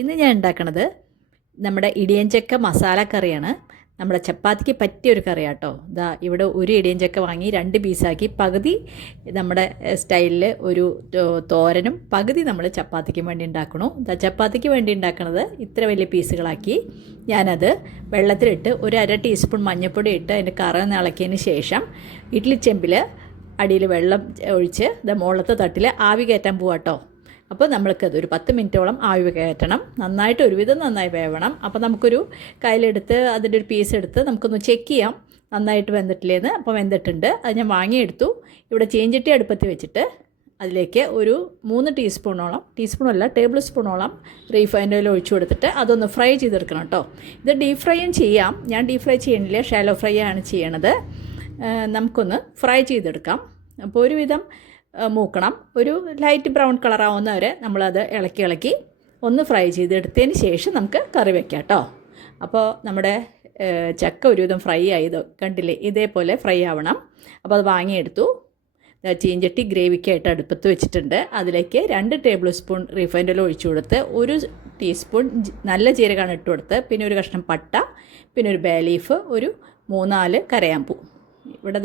ഇന്ന് ഞാൻ ഉണ്ടാക്കണത് നമ്മുടെ ഇടിയഞ്ചക്ക മസാലക്കറിയാണ്. നമ്മുടെ ചപ്പാത്തിക്ക് പറ്റിയൊരു കറിയാട്ടോ. ഇതാ ഇവിടെ ഒരു ഇടിയഞ്ചക്ക വാങ്ങി 2 പീസാക്കി, പകുതി നമ്മുടെ സ്റ്റൈലിൽ ഒരു തോരനും പകുതി നമ്മൾ ചപ്പാത്തിക്ക് വേണ്ടി ഉണ്ടാക്കണു. ഇതാ ചപ്പാത്തിക്ക് വേണ്ടി ഉണ്ടാക്കണത് ഇത്ര വലിയ പീസുകളാക്കി ഞാനത് വെള്ളത്തിലിട്ട് ഒരു 1/2 ടീസ്പൂൺ മഞ്ഞൾപ്പൊടി ഇട്ട് അതിൻ്റെ കറ ഇളക്കിയതിന് ശേഷം ഇഡ്ഡലി ചെമ്പിൽ അടിയിൽ വെള്ളം ഒഴിച്ച് മുകളിലത്തെ തട്ടിൽ ആവി കയറ്റാൻ പോവാട്ടോ. അപ്പോൾ നമ്മൾക്കത് ഒരു 10 മിനിറ്റോളം ആവി കയറ്റണം. നന്നായിട്ട് ഒരുവിധം നന്നായി വേവണം. അപ്പോൾ നമുക്കൊരു കയ്യിലെടുത്ത് അതിൻ്റെ ഒരു പീസ് എടുത്ത് നമുക്കൊന്ന് ചെക്ക് ചെയ്യാം നന്നായിട്ട് വെന്തിട്ടില്ലേന്ന്. അപ്പോൾ വെന്തിട്ടുണ്ട്. അത് ഞാൻ വാങ്ങിയെടുത്തു. ഇവിടെ ചീഞ്ചട്ടി അടുപ്പത്ത് വെച്ചിട്ട് അതിലേക്ക് ഒരു 3 ടീസ്പൂണല്ല ടേബിൾ സ്പൂണോളം റീഫൈൻഡ് ഓയിൽ ഒഴിച്ചു കൊടുത്തിട്ട് അതൊന്ന് ഫ്രൈ ചെയ്തെടുക്കണം കേട്ടോ. ഇത് ഡീപ് ഫ്രൈയും ചെയ്യാം. ഞാൻ ഡീപ് ഫ്രൈ ചെയ്യണില്ല, ഷാലോ ഫ്രൈ ആണ് ചെയ്യണത്. നമുക്കൊന്ന് ഫ്രൈ ചെയ്തെടുക്കാം. അപ്പോൾ ഒരുവിധം മൂക്കണം. ഒരു ലൈറ്റ് ബ്രൗൺ കളറാവുന്ന വരെ നമ്മളത് ഇളക്കി ഒന്ന് ഫ്രൈ ചെയ്തെടുത്തതിന് ശേഷം നമുക്ക് കറി വയ്ക്കാം കേട്ടോ. അപ്പോൾ നമ്മുടെ ചക്ക ഒരുവിധം ഫ്രൈ ആയത് കണ്ടില്ലേ, ഇതേപോലെ ഫ്രൈ ആവണം. അപ്പോൾ അത് വാങ്ങിയെടുത്തു. ചീഞ്ചട്ടി ഗ്രേവിക്കായിട്ട് അടുപ്പത്ത് വെച്ചിട്ടുണ്ട്. അതിലേക്ക് 2 ടേബിൾ സ്പൂൺ റിഫൈൻഡ് ഓയിൽ ഒഴിച്ചു കൊടുത്ത് 1 ടീസ്പൂൺ നല്ല ജീരകമാണ് ഇട്ട് കൊടുത്ത്, പിന്നെ ഒരു കഷ്ണം പട്ട, പിന്നെ ഒരു ബേ ലീഫ്, ഒരു 3-4 കരയാമ്പൂ. ഇവിടെ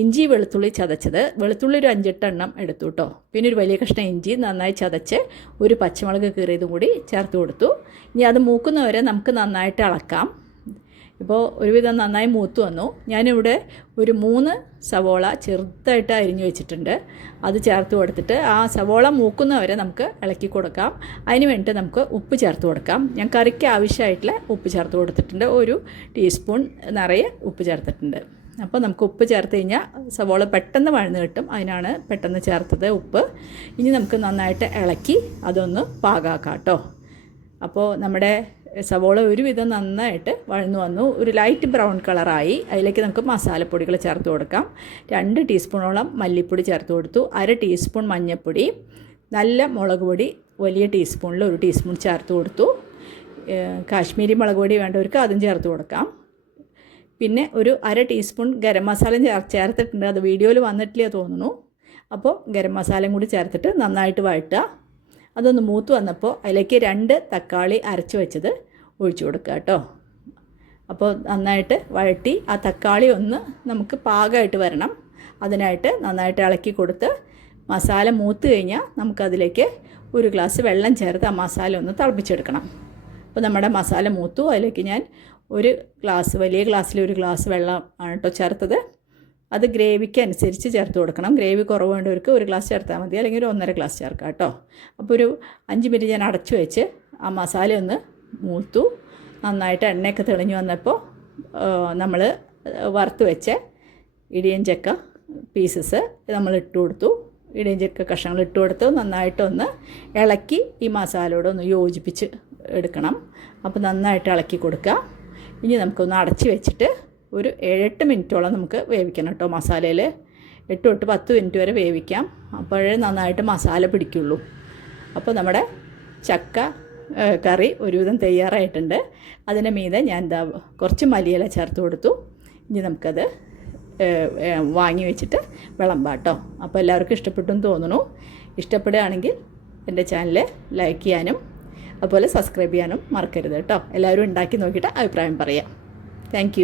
ഇഞ്ചി വെളുത്തുള്ളി ചതച്ചത്, വെളുത്തുള്ളി ഒരു 5-8 എണ്ണം എടുത്തു കേട്ടോ. പിന്നെ ഒരു വലിയ കഷ്ണം ഇഞ്ചി നന്നായി ചതച്ച് ഒരു പച്ചമുളക് കീറിയതും കൂടി ചേർത്ത് കൊടുത്തു. ഇനി അത് മൂക്കുന്നവരെ നമുക്ക് നന്നായിട്ട് ഇളക്കാം. ഇപ്പോൾ ഒരുവിധം നന്നായി മൂത്ത് വന്നു. ഞാനിവിടെ ഒരു 3 സവോള ചെറുതായിട്ട് അരിഞ്ഞു വെച്ചിട്ടുണ്ട്. അത് ചേർത്ത് കൊടുത്തിട്ട് ആ സവോള മൂക്കുന്നവരെ നമുക്ക് ഇളക്കി കൊടുക്കാം. അതിന് വേണ്ടിയിട്ട് നമുക്ക് ഉപ്പ് ചേർത്ത് കൊടുക്കാം. ഞാൻ കറിക്ക് ആവശ്യമായിട്ടുള്ള ഉപ്പ് ചേർത്ത് കൊടുത്തിട്ടുണ്ട്. 1 ടീസ്പൂൺ നിറയെ ഉപ്പ് ചേർത്തിട്ടുണ്ട്. അപ്പോൾ നമുക്ക് ഉപ്പ് ചേർത്ത് കഴിഞ്ഞാൽ സവോള പെട്ടെന്ന് വഴന്ന് കിട്ടും. അതിനാണ് പെട്ടെന്ന് ചേർത്തത് ഉപ്പ്. ഇനി നമുക്ക് നന്നായിട്ട് ഇളക്കി അതൊന്ന് പാകാക്കാം കേട്ടോ. അപ്പോൾ നമ്മുടെ സവോള ഒരുവിധം നന്നായിട്ട് വഴന്നു വന്നു, ഒരു ലൈറ്റ് ബ്രൗൺ കളറായി. അതിലേക്ക് നമുക്ക് മസാലപ്പൊടികൾ ചേർത്ത് കൊടുക്കാം. 2 ടീസ്പൂണോളം മല്ലിപ്പൊടി ചേർത്ത് കൊടുത്തു, 1/2 ടീസ്പൂൺ മഞ്ഞൾപ്പൊടി, നല്ല മുളക് പൊടി വലിയ ടീസ്പൂണിൽ 1 ടീസ്പൂൺ ചേർത്ത് കൊടുത്തു. കാശ്മീരി മുളക് പൊടി വേണ്ടവർക്ക് അതും ചേർത്ത് കൊടുക്കാം. പിന്നെ ഒരു 1/2 ടീസ്പൂൺ ഗരം മസാലയും ചേർത്തിട്ടുണ്ട്. അത് വീഡിയോയിൽ വന്നിട്ടില്ല തോന്നുന്നു. അപ്പോൾ ഗരം മസാലയും കൂടി ചേർത്തിട്ട് നന്നായിട്ട് വഴറ്റുക. അതൊന്ന് മൂത്ത് വന്നപ്പോൾ അതിലേക്ക് 2 തക്കാളി അരച്ച് വെച്ചത് ഒഴിച്ചു കൊടുക്കുക കേട്ടോ. അപ്പോൾ നന്നായിട്ട് വഴറ്റി ആ തക്കാളി ഒന്ന് നമുക്ക് പാകമായിട്ട് വരണം. അതിനായിട്ട് നന്നായിട്ട് ഇളക്കി കൊടുത്ത് മസാല മൂത്ത് കഴിഞ്ഞാൽ നമുക്കതിലേക്ക് 1 ഗ്ലാസ് വെള്ളം ചേർത്ത് ആ മസാല ഒന്ന് തിളപ്പിച്ചെടുക്കണം. അപ്പോൾ നമ്മുടെ മസാല മൂത്തു. അതിലേക്ക് ഞാൻ വലിയ ഗ്ലാസ്സിൽ 1 ഗ്ലാസ് വെള്ളം ആണ് കേട്ടോ ചേർത്തത്. അത് ഗ്രേവിക്ക് അനുസരിച്ച് ചേർത്ത് കൊടുക്കണം. ഗ്രേവി കുറവ് വേണ്ടവർക്ക് 1 ഗ്ലാസ് ചേർത്താൽ മതി, അല്ലെങ്കിൽ ഒരു 1.5 ഗ്ലാസ് ചേർക്കാം കേട്ടോ. അപ്പോൾ ഒരു 5 മിനിറ്റ് ഞാൻ അടച്ചു വെച്ച് ആ മസാല ഒന്ന് മൂത്തു. നന്നായിട്ട് എണ്ണയൊക്കെ തെളിഞ്ഞു വന്നപ്പോൾ നമ്മൾ വറുത്ത് വെച്ച ഇടിയഞ്ചക്ക പീസസ് നമ്മൾ ഇട്ട് കൊടുത്തു. ഇടിയഞ്ചക്ക കഷ്ണങ്ങൾ ഇട്ട് കൊടുത്ത് നന്നായിട്ടൊന്ന് ഇളക്കി ഈ മസാലയോട് ഒന്ന് യോജിപ്പിച്ച് എടുക്കണം. അപ്പോൾ നന്നായിട്ട് ഇളക്കി കൊടുക്കുക. ഇനി നമുക്കൊന്ന് അടച്ച് വെച്ചിട്ട് ഒരു 7-8 മിനിറ്റോളം നമുക്ക് വേവിക്കണം കേട്ടോ. മസാലയിൽ 8 തൊട്ട് 10 മിനിറ്റ് വരെ വേവിക്കാം. അപ്പോഴേ നന്നായിട്ട് മസാല പിടിക്കുള്ളൂ. അപ്പോൾ നമ്മുടെ ചക്ക കറി ഒരുവിധം തയ്യാറായിട്ടുണ്ട്. അതിൻ്റെ മീതെ ഞാൻ കുറച്ച് മല്ലിയില ചേർത്ത് കൊടുത്തു. ഇനി നമുക്കത് വാങ്ങി വെച്ചിട്ട് വിളമ്പാം കേട്ടോ. അപ്പോൾ എല്ലാവർക്കും ഇഷ്ടപ്പെട്ടു എന്ന് തോന്നുന്നു. ഇഷ്ടപ്പെടുകയാണെങ്കിൽ എൻ്റെ ചാനൽ ലൈക്ക് ചെയ്യാനും അതുപോലെ സബ്സ്ക്രൈബ് ചെയ്യാനും മറക്കരുത് കേട്ടോ. എല്ലാവരും ഉണ്ടാക്കി നോക്കിയിട്ട് അഭിപ്രായം പറയാം. താങ്ക്